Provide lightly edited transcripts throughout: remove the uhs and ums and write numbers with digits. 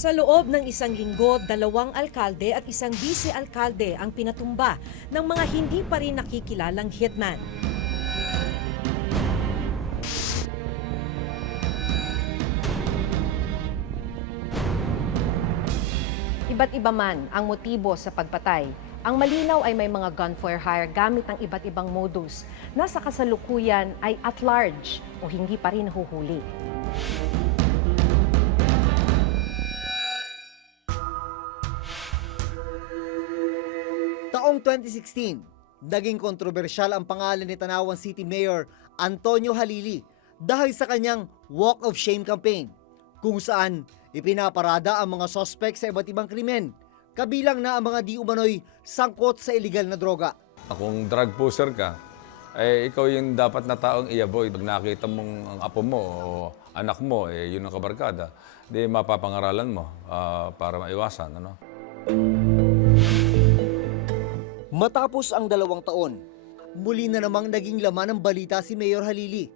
Sa loob ng isang linggo, 2 alkalde at 1 vice-alkalde ang pinatumba ng mga hindi pa rin nakikilalang hitman. Iba't iba man ang motibo sa pagpatay. Ang malinaw ay may mga gun for hire gamit ang iba't ibang modus na sa kasalukuyan ay at large o hindi pa rin nahuhuli. Taong 2016, naging kontrobersyal ang pangalan ni Tanawan City Mayor Antonio Halili dahil sa kanyang Walk of Shame campaign, kung saan ipinaparada ang mga sospek sa iba't ibang krimen, kabilang na ang mga di umano'y sangkot sa iligal na droga. Kung drug pusher ka, ikaw yung dapat na taong i-avoid. Pag nakita mong ang apo mo o anak mo, yun ang kabarkada, di mapapangaralan mo para maiwasan. Ano? Matapos ang 2 taon, muli na namang naging laman ng balita si Mayor Halili.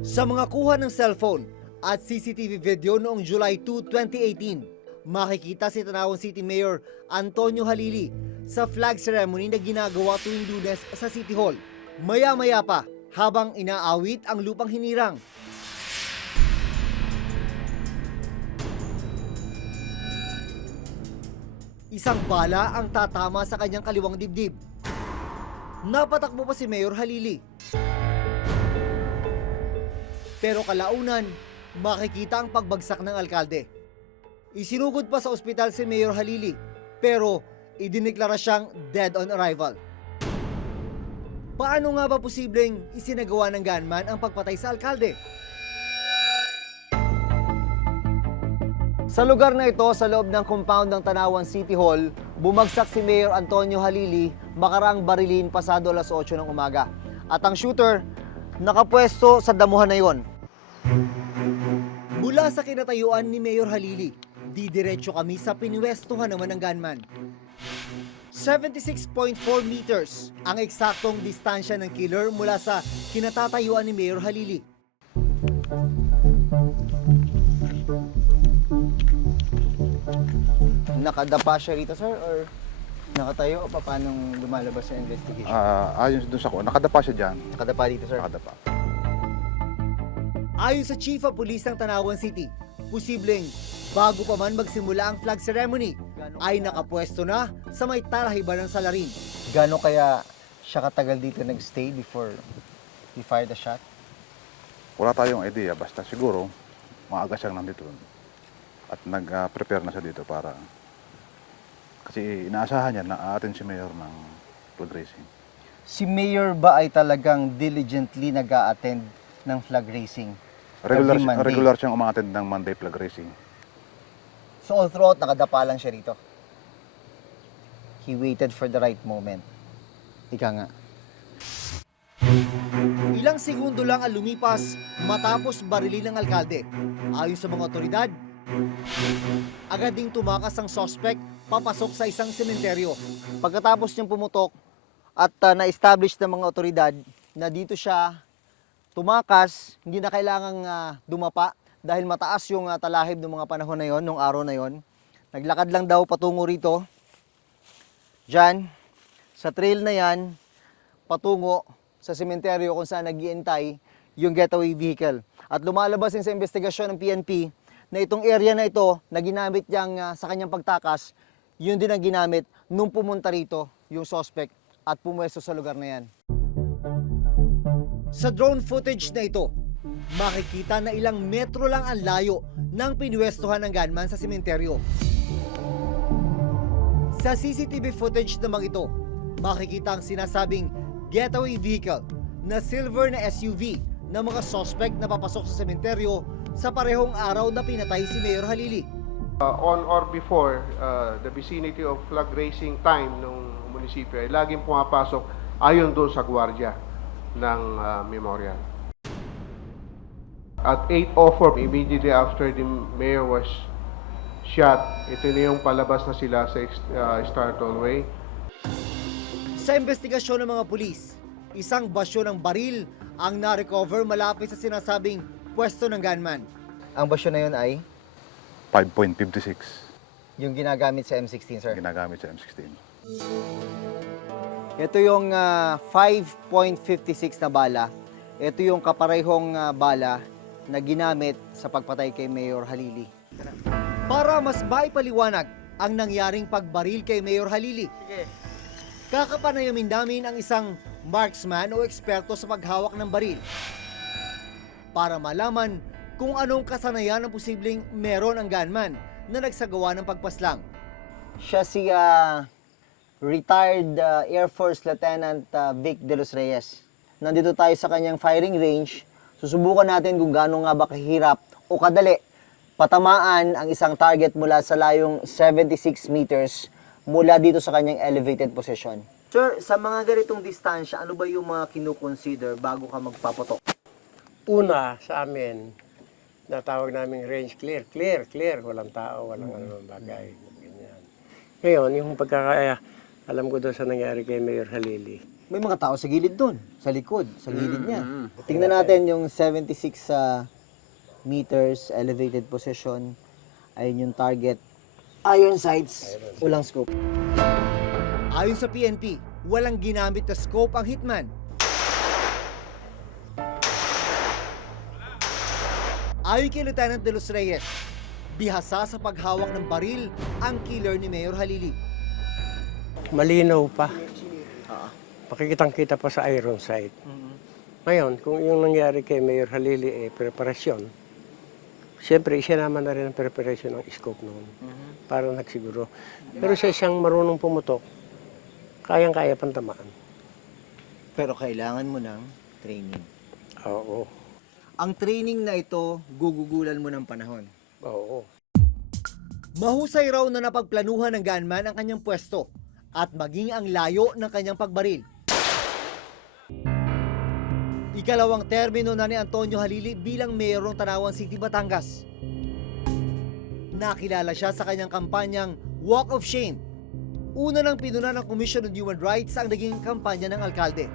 Sa mga kuha ng cellphone at CCTV video noong July 2, 2018, makikita si Tanawan City Mayor Antonio Halili sa flag ceremony na ginagawa tuwing Lunes sa City Hall. Maya-maya pa, habang inaawit ang lupang hinirang. Isang bala ang tatama sa kanyang kaliwang dibdib. Napatakbo pa si Mayor Halili. Pero kalaunan, makikita ang pagbagsak ng alkalde. Isinugod pa sa ospital si Mayor Halili, pero idineklara siyang dead on arrival. Paano nga ba posibleng isinagawa ng gunman ang pagpatay sa alkalde? Sa lugar na ito, sa loob ng compound ng Tanawan City Hall, bumagsak si Mayor Antonio Halili makarang barilin pasado alas 8 ng umaga. At ang shooter, nakapwesto sa damuhan na yon. Mula sa kinatayuan ni Mayor Halili, didiretso kami sa pinwestuhan naman ng gunman. 76.4 meters ang eksaktong distansya ng killer mula sa kinatatayuan ni Mayor Halili. Nakadapa siya rito, sir, or nakatayo o paano lumalabas sa investigation? Ayon doon sa ko, nakadapa siya dyan. Nakadapa dito, sir? Nakadapa. Ayon sa Chief of Police ng Tanawan City, posibleng bago pa man magsimula ang flag ceremony, ay nakapwesto na sa may talahiban ng salarin. Gano'n kaya siya katagal dito nag-stay before he fired the shot? Wala tayong idea, basta siguro maaga siyang nandito. At nag-prepare na siya dito para... Kasi inaasahan niya na aatin si Mayor ng flag raising. Si Mayor ba ay talagang diligently nag-a-attend ng flag raising? Regular siyang umaattend ng Monday flag raising. So all throughout, nakadapa lang siya rito? He waited for the right moment. Ika nga. Ilang segundo lang ang lumipas matapos barilin ng alkalde. Ayon sa mga otoridad, agad ding tumakas ang suspect papasok sa isang sementeryo. Pagkatapos niyang pumutok at na-establish ng mga otoridad na dito siya tumakas, hindi na kailangang dumapa dahil mataas yung talahib ng mga panahon na yon, nung araw na yon. Naglakad lang daw patungo rito. Diyan, sa trail na yan, patungo sa sementeryo kung saan nag-iintay yung getaway vehicle. At lumalabas din sa investigasyon ng PNP na itong area na ito na ginamit niyang sa kanyang pagtakas, yun din ang ginamit nung pumunta rito yung suspect at pumwesto sa lugar na yan. Sa drone footage na ito, makikita na ilang metro lang ang layo ng pinwestuhan ng gunman sa sementeryo. Sa CCTV footage namang ito, makikita ang sinasabing getaway vehicle na silver na SUV ng mga suspect na papasok sa sementeryo sa parehong araw na pinatay si Mayor Halili. On or before the vicinity of flag raising time ng munisipyo ay laging pumapasok ayon doon sa gwardiya ng memorial. At 8:04, immediately after the mayor was shot, ito na yung palabas na sila sa Star Tollway. Sa investigasyon ng mga pulis, isang basyo ng baril ang na-recover malapit sa sinasabing pwesto ng gunman. Ang basyo na yun ay? 5.56 Yung ginagamit sa M16, sir. ginagamit sa M16. Ito yung 5.56 na bala. Ito yung kaparehong bala na ginamit sa pagpatay kay Mayor Halili. Para mas maipaliwanag ang nangyaring pagbaril kay Mayor Halili, kakapanayamin namin ang isang marksman o eksperto sa paghawak ng baril para malaman kung anong kasanayan ang posibleng meron ang gunman na nagsagawa ng pagpaslang. Siya si retired Air Force Lieutenant Vic De Los Reyes. Nandito tayo sa kanyang firing range. Susubukan natin kung gaano nga ba kahirap o kadali patamaan ang isang target mula sa layong 76 meters mula dito sa kanyang elevated position. Sir, sa mga ganitong distansya, ano ba yung mga kinukonsider bago ka magpaputok? Una sa amin, natawag naming range clear. Clear. Walang tao, walang anumang bagay. Ganyan. Ngayon, yung alam ko doon sa nangyari kay Mayor Halili. May mga tao sa gilid doon, sa likod, sa gilid niya. Tingnan natin yung 76 meters elevated position. Ayun yung target. Iron sights, walang scope. Ayon sa PNP, walang ginamit na scope ang hitman. Ayon kay Lieutenant De Los Reyes, bihasa sa paghawak ng baril ang killer ni Mayor Halili. Malinaw pa. Pakikitang-kita pa sa iron sight. Ngayon, kung yung nangyari kay Mayor Halili preparasyon, siyempre siya naman na rin ang preparation ng scope noon. Para nagsiguro. Pero sa isang marunong pumutok, kayang-kaya pantamaan. Pero kailangan mo ng training. Oo. Ang training na ito, gugugulan mo ng panahon. Oo. Mahusay raw na napagplanuhan ng gunman ang kanyang pwesto at maging ang layo ng kanyang pagbaril. Ikalawang termino na ni Antonio Halili bilang mayor ng Tanawan City, Batangas. Nakilala siya sa kanyang kampanyang Walk of Shame. Una nang pinuna ng Commission on Human Rights ang naging kampanya ng alkalde.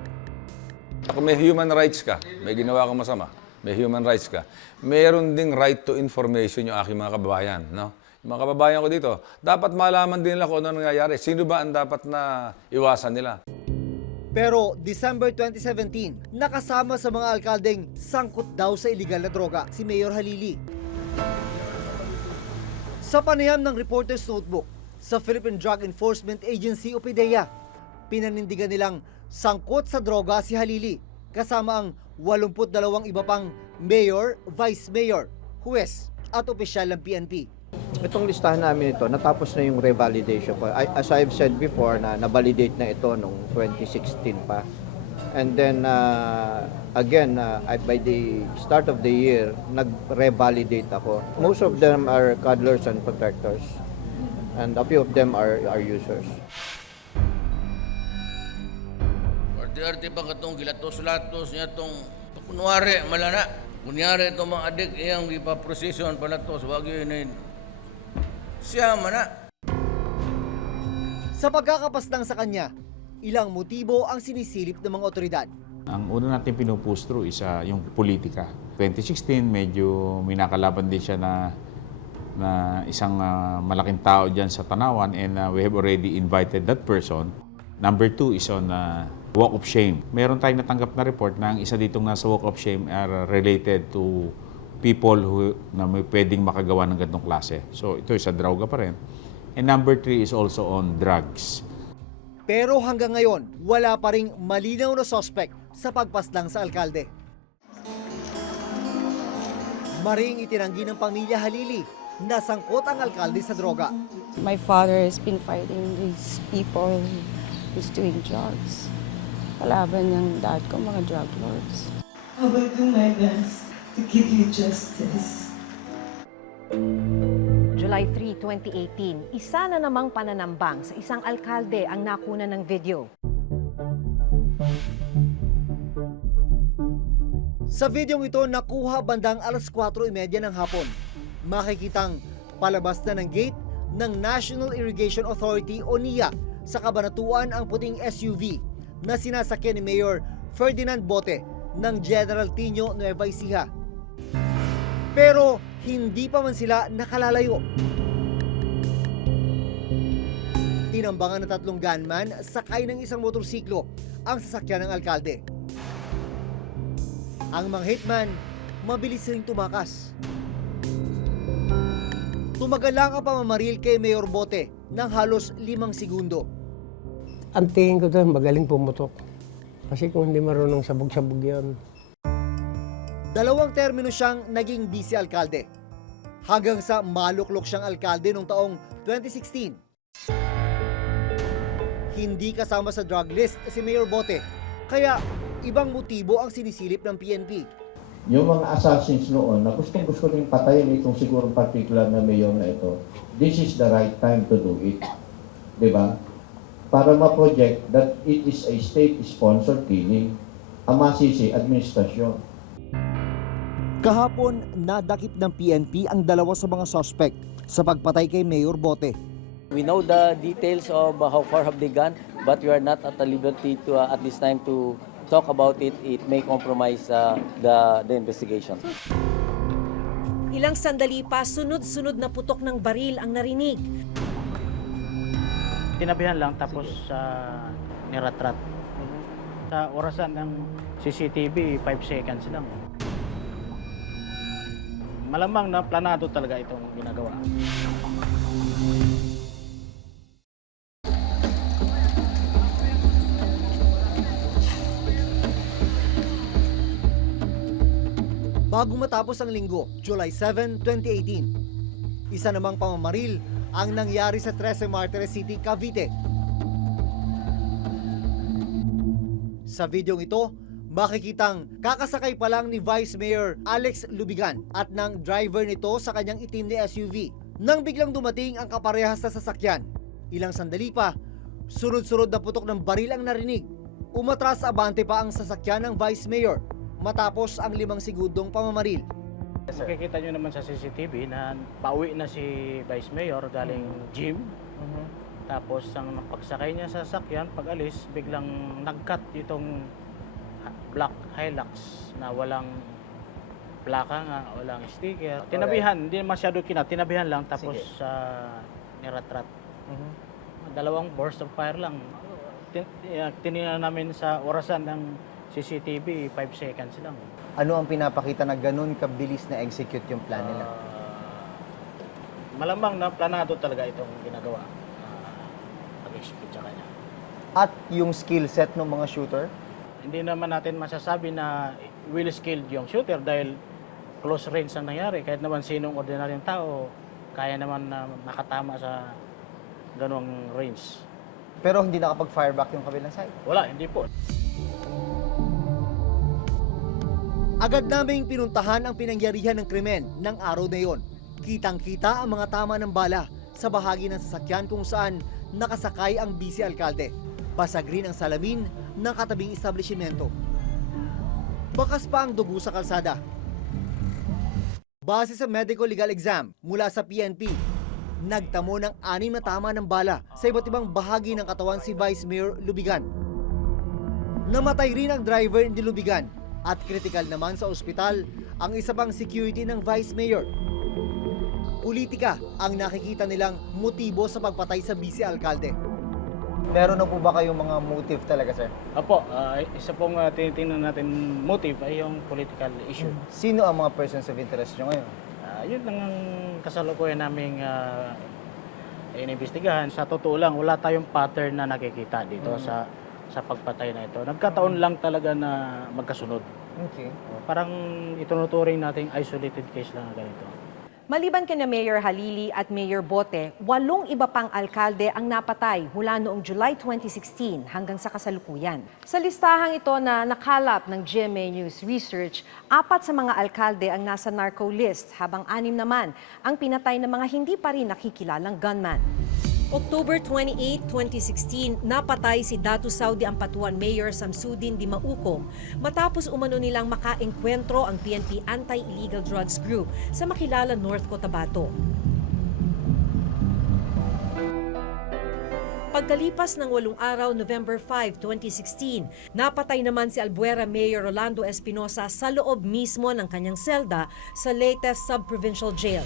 Kung may human rights ka, may ginawa kang masama, may human rights ka, mayroon ding right to information yung aking mga kababayan. No? Yung mga kababayan ko dito, dapat malaman din nila kung ano nangyayari. Sino ba ang dapat na iwasan nila? Pero December 2017, nakasama sa mga alkaldeng sangkot daw sa iligal na droga si Mayor Halili. Sa panayam ng Reporter's Notebook sa Philippine Drug Enforcement Agency o PDEA, pinanindigan nilang sangkot sa droga si Halili kasama ang 82 iba pang mayor, vice mayor, huwes at opisyal ng PNP. Itong listahan namin ito, natapos na yung revalidation ko. As I've said before, na na-validate na ito noong 2016 pa. And then, again, by the start of the year, nag-revalidate ako. Most of them are cuddlers and protectors. And a few of them are users. Arte-arte pa katong gilatos-latos niya itong kunwari malana. Kunyari itong mga adik iyang ipaprosesyon palatos. Wag yun yun. Siya mana. Sa pagkakapaslang sa kanya, ilang motibo ang sinisilip ng mga otoridad. Ang una natin pinupush through is yung politika. 2016, medyo may nakalaban din siya na isang malaking tao dyan sa Tanawan and we have already invited that person. Number 2 is on walk of shame. Meron tayong natanggap na report na ang isa ditong nasa walk of shame are related to people who na may pwedeng makagawa ng ganitong klase. So ito is sa droga pa rin. And number 3 is also on drugs. Pero hanggang ngayon, wala pa ring malinaw na suspect sa pagpaslang sa alkalde. Maring itinanggi ng pamilya Halili na sangkot ang alkalde sa droga. My father has been fighting these people who's doing drugs. Kalaban niyang dad ko, mga drug lords. I will do my best to give you justice. July 3, 2018, isa na namang pananambang sa isang alkalde ang nakuna ng video. Sa videong ito, nakuha bandang alas 4:30 ng hapon. Makikitang palabas na ng gate ng National Irrigation Authority o NIA sa Kabanatuan ang puting SUV na sinasakyan ni Mayor Ferdinand Bote ng General Tino Nueva Ecija. Pero hindi pa man sila nakalalayo. Tinambangan ng 3 gunman sakay ng isang motorsiklo ang sasakyan ng alkalde. Ang mga hitman, mabilis ring tumakas. Tumagal lang ang pamamaril kay Mayor Bote ng halos 5 segundo. Ang tingin ko doon, magaling pumutok. Kasi kung hindi marunong sabog-sabog yan. 2 termino siyang naging vice-alkalde. Hanggang sa maluklok siyang alkalde noong taong 2016. Hindi kasama sa drug list si Mayor Bote, kaya ibang motibo ang sinisilip ng PNP. Yung mga assassins noon na gustong-gusto rin patayin itong sigurong particular na mayor na ito, this is the right time to do it. Diba? Para ma-project that it is a state-sponsored killing. Ang masisi, administrasyon. Kahapon, nadakip ng PNP ang 2 sa mga suspect sa pagpatay kay Mayor Bote. We know the details of how far have they gone, but we are not at the liberty to at this time to talk about it. It may compromise the investigation. Ilang sandali pa, sunod-sunod na putok ng baril ang narinig. Tinabihan lang tapos niratrat. Sa orasan ng CCTV, 5 seconds lang. Malamang na planado talaga itong ginagawa. Bago matapos ang linggo, July 7, 2018. Isa namang pamamaril ang nangyari sa 13 Martires City, Cavite. Sa videong ito, makikitang kakasakay pa lang ni Vice Mayor Alex Lubigan at ng driver nito sa kanyang itim na SUV nang biglang dumating ang kaparehas na sasakyan. Ilang sandali pa, sunod-sunod na putok ng baril ang narinig. Umatras abante pa ang sasakyan ng Vice Mayor matapos ang 5 segundong pamamaril. Makikita nyo naman sa CCTV na pauwi na si Vice Mayor galing gym. Tapos ang pagsakay niya sa sasakyan, pag alis, biglang nag-cut itong black Hilux na walang plaka nga, walang sticker. Tinabihan, hindi masyado tinabihan lang tapos niratrat. 2 burst of fire lang. Tinignan namin sa orasan ng CCTV, 5 seconds lang. Ano ang pinapakita na ganun kabilis na execute yung plan nila? Malamang na planado talaga itong ginagawa. Pag-execute sa kanya. At yung skill set ng mga shooter? Hindi naman natin masasabi na well-skilled yung shooter dahil close range ang nangyari. Kahit naman sinong ordinaryong tao, kaya naman na makatama sa ganung range. Pero hindi nakapag-fireback yung kabilang side? Wala, hindi po. Agad naming pinuntahan ang pinangyarihan ng krimen ng araw na yon. Kitang-kita ang mga tama ng bala sa bahagi ng sasakyan kung saan nakasakay ang vice-alkalde. Basag rin ang salamin ng katabing establishmento. Bakas pa ang dugo sa kalsada. Base sa medical legal exam mula sa PNP, nagtamo ng 6 na tama ng bala sa iba't ibang bahagi ng katawan si Vice Mayor Lubigan. Namatay rin ang driver ni Lubigan at critical naman sa ospital ang isa pang security ng Vice Mayor. Politika ang nakikita nilang motibo sa pagpatay sa vice-alkalde. Meron na po ba kayong mga motive talaga, sir? Opo, isa pong tinitingnan natin motive ay yung political issue. Sino ang mga persons of interest nyo ngayon? Yun lang ang kasalukuyan naming inimbestigahan. Sa totoo lang, wala tayong pattern na nakikita dito sa pagpatay na ito. Nagkataon lang talaga na magkasunod. Okay. Parang itunuturing nating isolated case lang na ganito. Maliban kina Mayor Halili at Mayor Bote, 8 iba pang alkalde ang napatay mula noong July 2016 hanggang sa kasalukuyan. Sa listahang ito na nakalap ng GMA News Research, 4 sa mga alkalde ang nasa narco list, habang 6 naman ang pinatay ng mga hindi pa rin nakikilalang gunman. October 28, 2016, napatay si Datu Saudi Ampatuan Mayor Samsudin Dimaukom matapos umano nilang makaengkwentro ang PNP Anti-Illegal Drugs Group sa Makilala, North Cotabato. Pagkalipas ng 8 araw, November 5, 2016, napatay naman si Albuera Mayor Rolando Espinosa sa loob mismo ng kanyang selda sa Leyte Sub-Provincial Jail.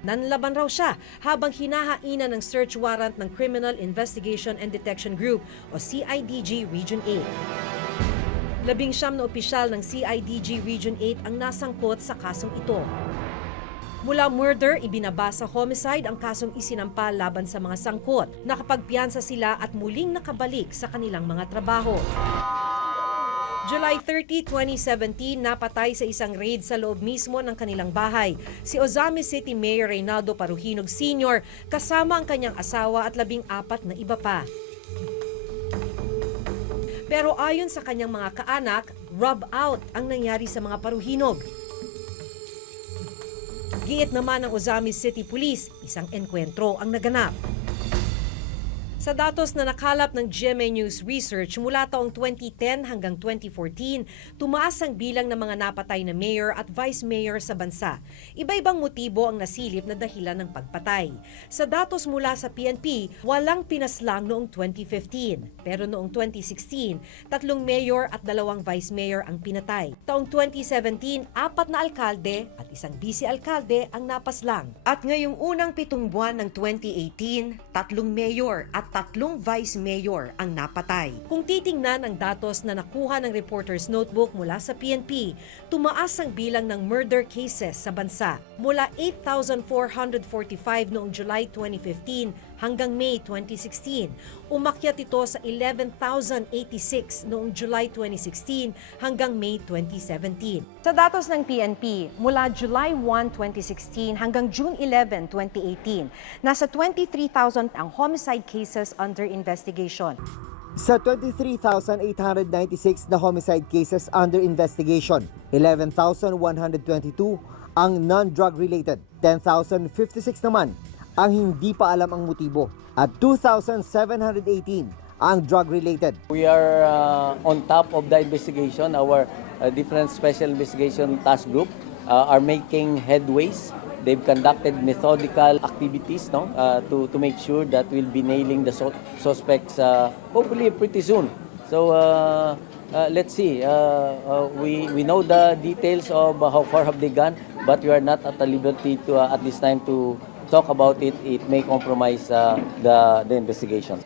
Nanlaban raw siya habang hinahainan ng search warrant ng Criminal Investigation and Detection Group o CIDG Region 8. 19 na opisyal ng CIDG Region 8 ang nasangkot sa kasong ito. Mula murder, ibinaba sa homicide ang kasong isinampal laban sa mga sangkot. Nakapagpiyansa sila at muling nakabalik sa kanilang mga trabaho. July 30, 2017, napatay sa isang raid sa loob mismo ng kanilang bahay si Ozamis City Mayor Reynaldo Paruhinog Sr. kasama ang kanyang asawa at 14 na iba pa. Pero ayon sa kanyang mga kaanak, rub out ang nangyari sa mga Paruhinog. Giit naman ng Ozamis City Police, isang enkwentro ang naganap. Sa datos na nakalap ng GMA News Research mula taong 2010 hanggang 2014, tumaas ang bilang ng mga napatay na mayor at vice mayor sa bansa. Iba-ibang motibo ang nasilip na dahilan ng pagpatay. Sa datos mula sa PNP, walang pinaslang noong 2015. Pero noong 2016, 3 mayor at 2 vice mayor ang pinatay. Taong 2017, 4 na alkalde at 1 vice-alkalde ang napaslang. At ngayong unang 7 buwan ng 2018, 3 mayor at 3 vice mayor ang napatay. Kung titingnan ang datos na nakuha ng Reporter's Notebook mula sa PNP, tumaas ang bilang ng murder cases sa bansa mula 8,445 noong July 2015 hanggang May 2016. Umakyat ito sa 11,086 noong July 2016 hanggang May 2017. Sa datos ng PNP, mula July 1, 2016 hanggang June 11, 2018, nasa 23,000 ang homicide cases under investigation. Sa 23,896 na homicide cases under investigation, 11,122 ang non-drug related, 10,056 naman ang hindi pa alam ang motibo at 2,718 ang drug-related. We are on top of the investigation. Our different special investigation task group are making headways. They've conducted methodical activities to make sure that we'll be nailing the suspects hopefully pretty soon. So let's see. We know the details of how far have they gone, but we are not at the liberty to at this time to talk about it. It may compromise the investigation.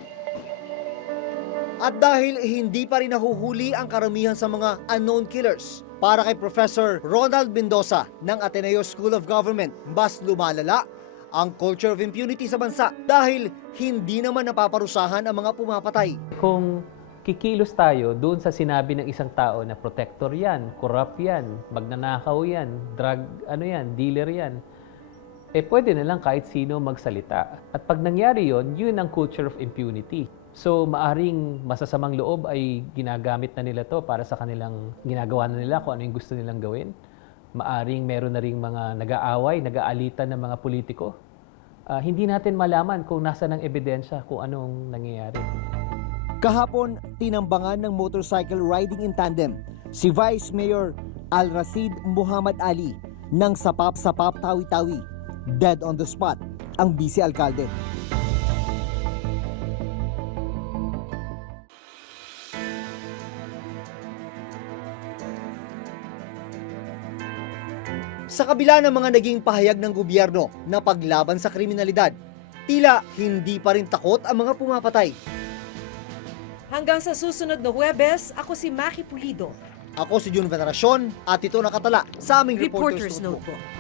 At dahil hindi pa rin nahuhuli ang karamihan sa mga unknown killers, para kay Professor Ronald Mendoza ng Ateneo School of Government, mas lumalala ang culture of impunity sa bansa dahil hindi naman napaparusahan ang mga pumapatay. Kung kikilos tayo doon sa sinabi ng isang tao na protector yan, corrupt yan, magnanakaw yan, drug dealer yan, pwede na lang kahit sino magsalita. At pag nangyari yon, yun ang culture of impunity. So maaring masasamang loob ay ginagamit na nila to para sa kanilang ginagawa na nila kung ano yung gusto nilang gawin. Maaring meron na ring mga nag-aaway, nag-aalitan ng mga politiko. Hindi natin malaman kung nasa ng ebidensya kung anong nangyayari. Kahapon, tinambangan ng motorcycle riding in tandem si Vice Mayor Al-Rashid Muhammad Ali ng sapap-sapap tawi-tawi. Dead on the spot ang vice-alkalde. Sa kabila ng mga naging pahayag ng gobyerno na paglaban sa kriminalidad, tila hindi pa rin takot ang mga pumapatay. Hanggang sa susunod na Huwebes, ako si Maki Pulido. Ako si Jun Veneracion at ito nakatala sa aming Reporter's Notebook. Notebook.